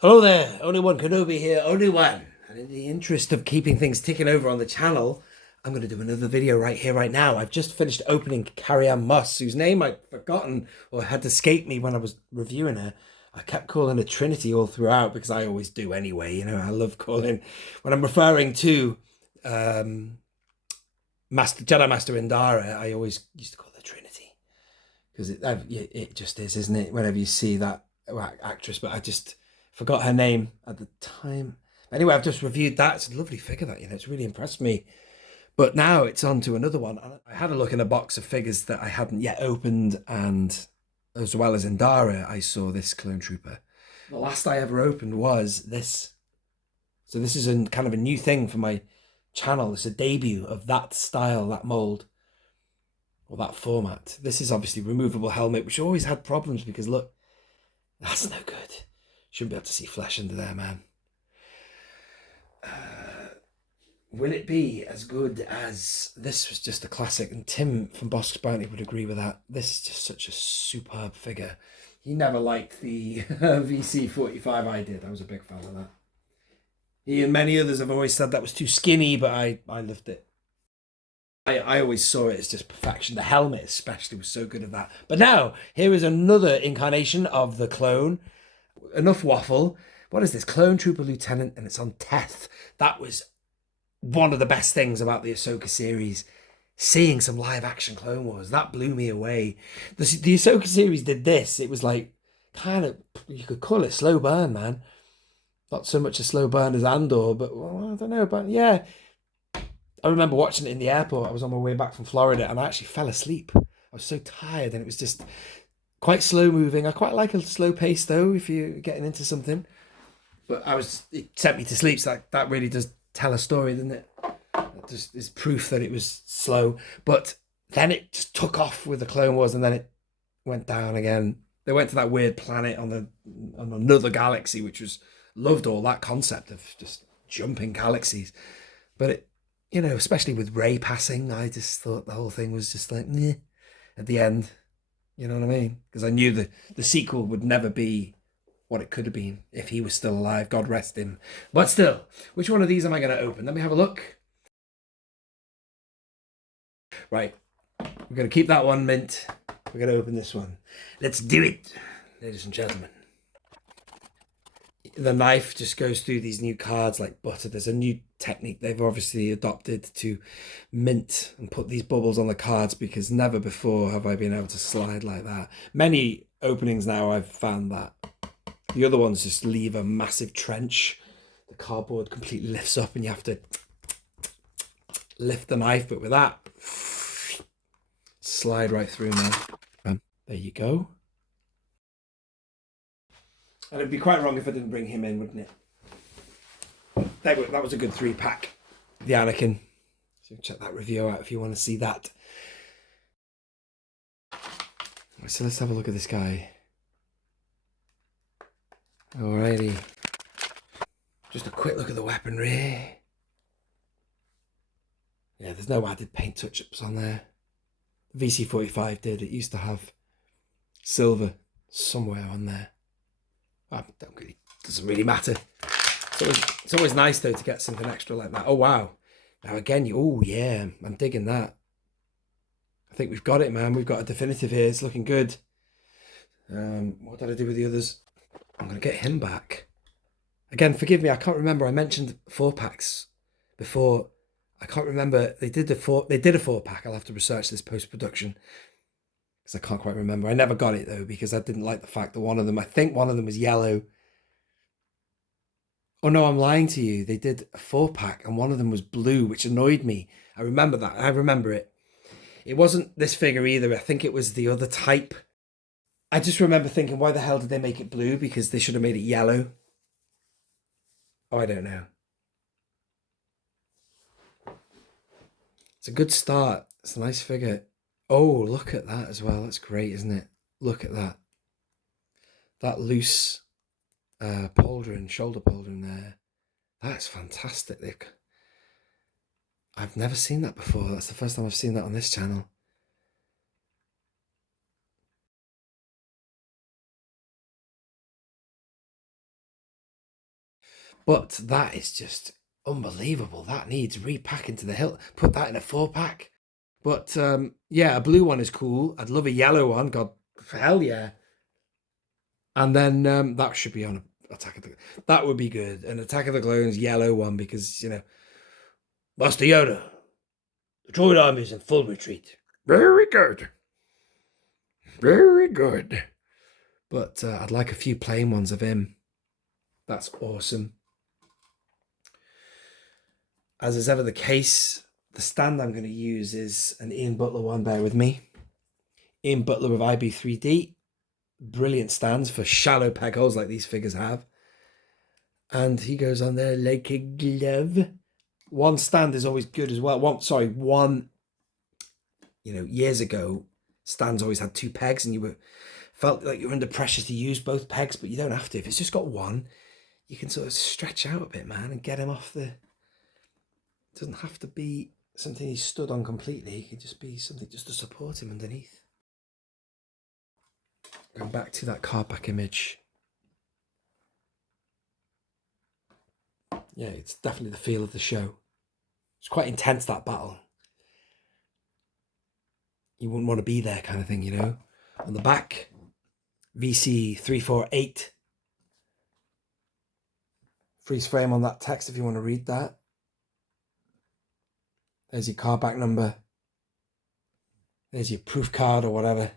Hello there, Only One Kenobi here, only one. And in the interest of keeping things ticking over on the channel, I'm going to do another video right here, right now. I've just finished opening Carrie-Anne Moss, whose name I'd forgotten or had escaped me when I was reviewing her. I kept calling her Trinity all throughout because I always do anyway. You know, I love calling, when I'm referring to um, Jedi Master Indara, I always used to call her Trinity because it just is, isn't it? Whenever you see that actress, but I just forgot her name at the time. Anyway, I've just reviewed that. It's a lovely figure, that, it's really impressed me. But now it's on to another one. I had a look in a box of figures that I hadn't yet opened, and as well as Indara, I saw this clone trooper. The last I ever opened was this. So this is kind of a new thing for my channel. It's a debut of that style, that mold, or that format. This is obviously removable helmet, which always had problems because look, that's no good. Shouldn't be able to see flesh under there, man. Will it be as good as this? Was just a classic, and Tim from Bosk's Bounty would agree with that. This is just such a superb figure. He never liked the VC348 I did. I was a big fan of that. He and many others have always said that was too skinny, but I loved it. I always saw it as just perfection. The helmet especially was so good at that. But now, here is another incarnation of the clone. Enough waffle. What is this? Clone Trooper Lieutenant, and it's on Teth. That was one of the best things about the Ahsoka series. Seeing some live action Clone Wars, that blew me away. The Ahsoka series did this. It was like, kind of, you could call it slow burn, man. Not so much a slow burn as Andor, but well, I don't know. But yeah, I remember watching it in the airport. I was on my way back from Florida and I actually fell asleep. I was so tired, and it was just quite slow moving. I quite like a slow pace though, if you're getting into something. But it sent me to sleep. So that really does tell a story, doesn't it? That just is proof that it was slow. But then it just took off with the Clone Wars, and then it went down again. They went to that weird planet on another galaxy, which was loved all that concept of just jumping galaxies. But especially with Rey passing, I just thought the whole thing was just like, meh, at the end. You know what I mean? Because I knew the sequel would never be what it could have been if he was still alive. God rest him. But still, which one of these am I going to open? Let me have a look. Right. We're going to keep that one mint. We're going to open this one. Let's do it, ladies and gentlemen. The knife just goes through these new cards like butter. There's a new technique they've obviously adopted to mint and put these bubbles on the cards, because never before have I been able to slide like that. Many openings now I've found that. The other ones just leave a massive trench. The cardboard completely lifts up and you have to lift the knife, but with that, slide right through, man. There you go. And it'd be quite wrong if I didn't bring him in, wouldn't it? That was a good 3-pack. The Anakin. So check that review out if you want to see that. So let's have a look at this guy. Alrighty. Just a quick look at the weaponry. Yeah, there's no added paint touch-ups on there. The VC348 did. It used to have silver somewhere on there. Doesn't really matter. It's always nice though to get something extra like that. Oh wow. Now again, oh yeah, I'm digging that. I think we've got it, man. We've got a definitive here. It's looking good. What did I do with the others? I'm gonna get him back. Again, forgive me, I can't remember. I mentioned 4-packs before. I can't remember. They did a 4-pack. I'll have to research this post-production because I can't quite remember. I never got it though because I didn't like the fact that I think one of them was yellow. Oh no, I'm lying to you. They did a 4-pack and one of them was blue, which annoyed me. I remember that. I remember it. It wasn't this figure either. I think it was the other type. I just remember thinking, why the hell did they make it blue? Because they should have made it yellow. Oh, I don't know. It's a good start. It's a nice figure. Oh, look at that as well. That's great, isn't it? Look at that. That loose pauldron, shoulder pauldron there. That's fantastic. I've never seen that before. That's the first time I've seen that on this channel. But that is just unbelievable. That needs repacking to the hilt. Put that in a 4-pack. But yeah, a blue one is cool. I'd love a yellow one. God, hell yeah. And then that should be on Attack of the... That would be good. An Attack of the Clones yellow one because, you know, Master Yoda, the droid army is in full retreat. Very good. Very good. But I'd like a few plain ones of him. That's awesome. As is ever the case, the stand I'm going to use is an Ian Butler one. Bear with me. Ian Butler with IB3D. Brilliant stands for shallow peg holes like these figures have. And he goes on there like a glove. One stand is always good as well. One, you know, years ago, stands always had 2 pegs and you felt like you were under pressure to use both pegs, but you don't have to. If it's just got one, you can sort of stretch out a bit, man, and get him off the... It doesn't have to be something he stood on completely. It could just be something just to support him underneath. Going back to that card back image. Yeah, it's definitely the feel of the show. It's quite intense, that battle. You wouldn't want to be there kind of thing, you know. On the back, VC348. Freeze frame on that text if you want to read that. There's your card back number. There's your proof card or whatever.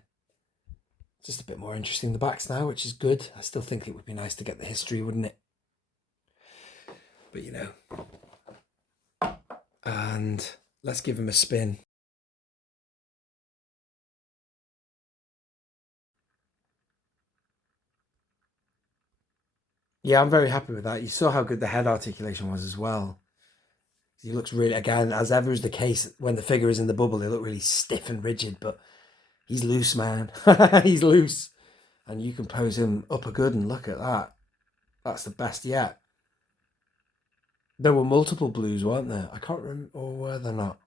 Just a bit more interesting, the backs now, which is good. I still think it would be nice to get the history, wouldn't it? But, you know. And let's give him a spin. Yeah, I'm very happy with that. You saw how good the head articulation was as well. He looks really, again, as ever is the case, when the figure is in the bubble, they look really stiff and rigid, but he's loose, man. He's loose. And you can pose him up a good and look at that. That's the best yet. There were multiple blues, weren't there? I can't remember, or were there not?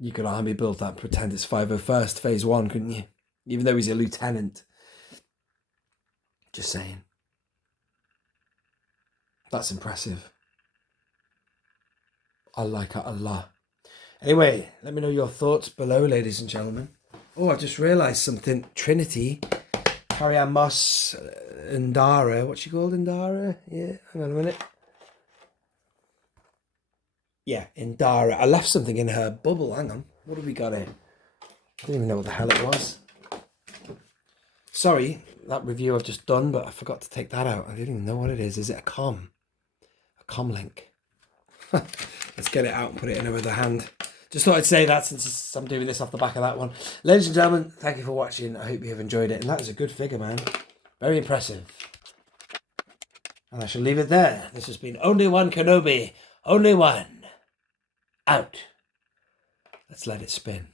You could army build that and pretend it's 501st Phase 1, couldn't you? Even though he's a lieutenant. Just saying. That's impressive. I like it a lot. Anyway, let me know your thoughts below, ladies and gentlemen. Oh, I just realised something. Trinity, Carrie-Anne Moss, Indara. What's she called, Indara? Yeah, hang on a minute. Yeah, Indara. I left something in her bubble. Hang on. What have we got here? I didn't even know what the hell it was. Sorry, that review I've just done, but I forgot to take that out. I didn't even know what it is. Is it a com? A com link. Let's get it out and put it in with the hand. Just thought I'd say that since I'm doing this off the back of that one. Ladies and gentlemen, thank you for watching. I hope you have enjoyed it. And that is a good figure, man. Very impressive. And I shall leave it there. This has been Only One Kenobi. Only one. Out. Let's let it spin.